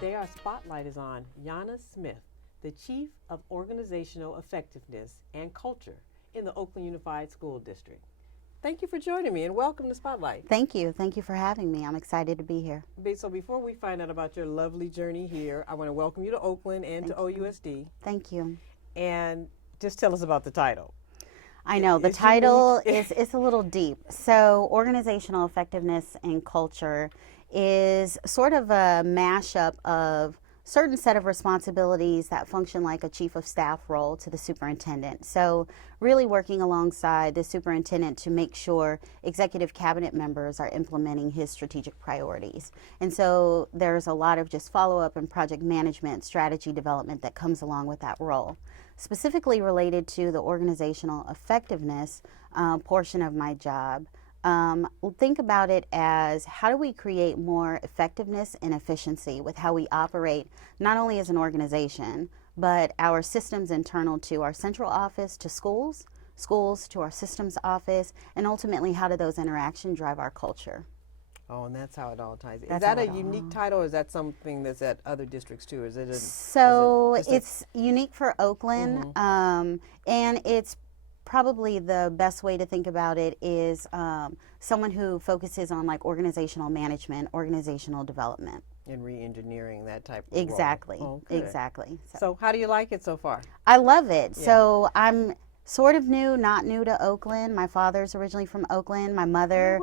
Today our spotlight is on Yana Smith, the Chief of Organizational Effectiveness and Culture in the Oakland Unified School District. Thank you for joining me and welcome to Spotlight. Thank you. Thank you for having me. I'm excited to be here. So before we find out about your lovely journey here, I want to welcome you to Oakland and to OUSD. Thank you. And just tell us about the title. I know the title is a little deep. So organizational effectiveness and culture is sort of a mashup of certain set of responsibilities that function like a chief of staff role to the superintendent. So really working alongside the superintendent to make sure executive cabinet members are implementing his strategic priorities. And so there's a lot of just follow-up and project management, strategy development that comes along with that role. Specifically related to the organizational effectiveness portion of my job, think about it as how do we create more effectiveness and efficiency with how we operate, not only as an organization, but our systems internal to our central office, to schools to our systems office, and ultimately how do those interactions drive our culture. Oh, and that's how it all ties in. Is that a unique title, or is that something that's at other districts too? Or is it it's unique for Oakland, and it's probably the best way to think about it is someone who focuses on like organizational management, organizational development. And re-engineering, that type of Exactly. role. Exactly. So how do you like it so far? I love it. Yeah. So I'm sort of not new to Oakland. My father's originally from Oakland. My mother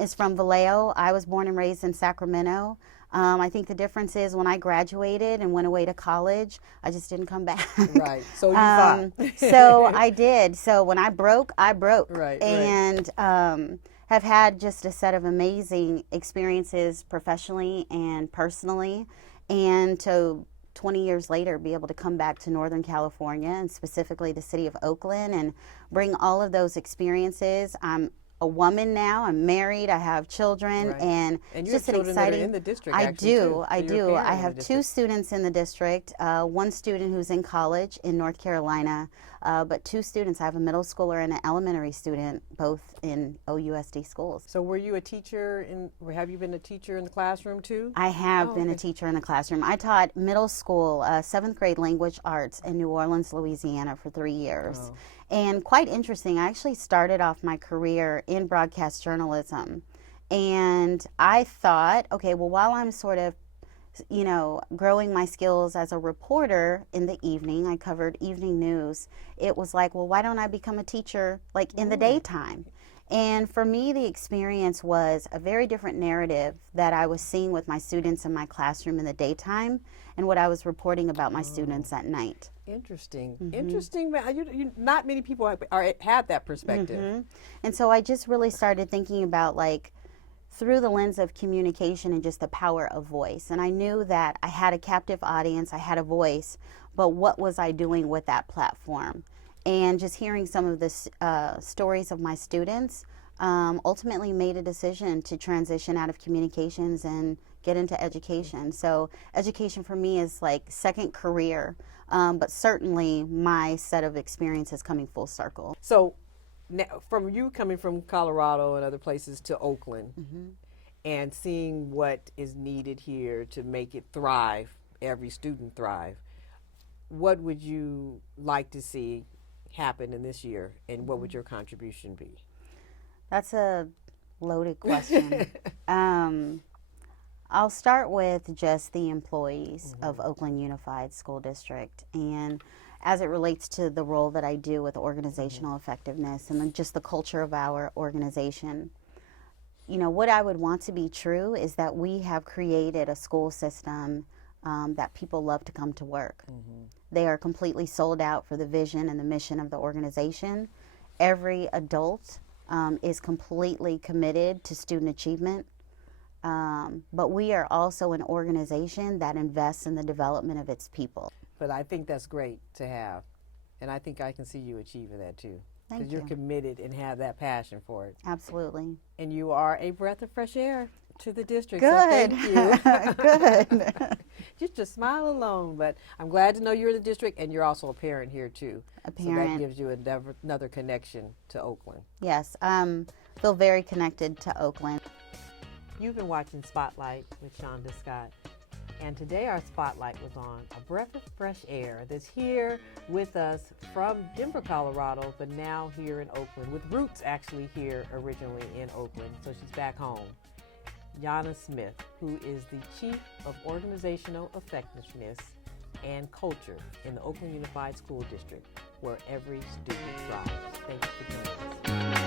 is from Vallejo. I was born and raised in Sacramento. I think the difference is when I graduated and went away to college, I just didn't come back. Right. So you thought. So I did. So when I broke, I broke. Right. And have had just a set of amazing experiences professionally and personally. And to 20 years later be able to come back to Northern California and specifically the city of Oakland and bring all of those experiences. I'm a woman now. I'm married. I have children, and you have children that are in the district. I do. I have two students students in the district. One student who's in college in North Carolina, but two students. I have a middle schooler and an elementary student, both in OUSD schools. So, were you a teacher have you been a teacher in the classroom too? I have been a teacher in the classroom. I taught middle school, 7th grade language arts in New Orleans, Louisiana, for 3 years. Oh. And quite interesting, I actually started off my career in broadcast journalism. And I thought, okay, well, while I'm sort of, growing my skills as a reporter in the evening, I covered evening news. It was like, well, why don't I become a teacher like in the daytime? And for me, the experience was a very different narrative that I was seeing with my students in my classroom in the daytime and what I was reporting about my students at night. Interesting. Interesting. Not many people have that perspective. And so I just really started thinking about like through the lens of communication and just the power of voice. And I knew that I had a captive audience, I had a voice, but what was I doing with that platform? And just hearing some of the stories of my students ultimately made a decision to transition out of communications and get into education. So education for me is like second career, but certainly my set of experiences coming full circle. So now, from you coming from Colorado and other places to Oakland and seeing what is needed here to make it thrive, every student thrive, what would you like to see happen in this year, and what would your contribution be? That's a loaded question. I'll start with just the employees of Oakland Unified School District, and as it relates to the role that I do with organizational effectiveness and just the culture of our organization. What I would want to be true is that we have created a school system that people love to come to work. They are completely sold out for the vision and the mission of the organization. Every adult is completely committed to student achievement. But we are also an organization that invests in the development of its people. But I think that's great to have. And I think I can see you achieving that too. Because you're committed and have that passion for it. Absolutely. And you are a breath of fresh air to the district. Good. So thank you. Good. Just a smile alone. But I'm glad to know you're in the district, and you're also a parent here too. A parent. So that gives you another connection to Oakland. Yes. Feel very connected to Oakland. You've been watching Spotlight with Shonda Scott. And today our spotlight was on a breath of fresh air that's here with us from Denver, Colorado, but now here in Oakland, with roots actually here originally in Oakland, so she's back home. Yana Smith, who is the Chief of Organizational Effectiveness and Culture in the Oakland Unified School District, where every student thrives. Thank you for joining us.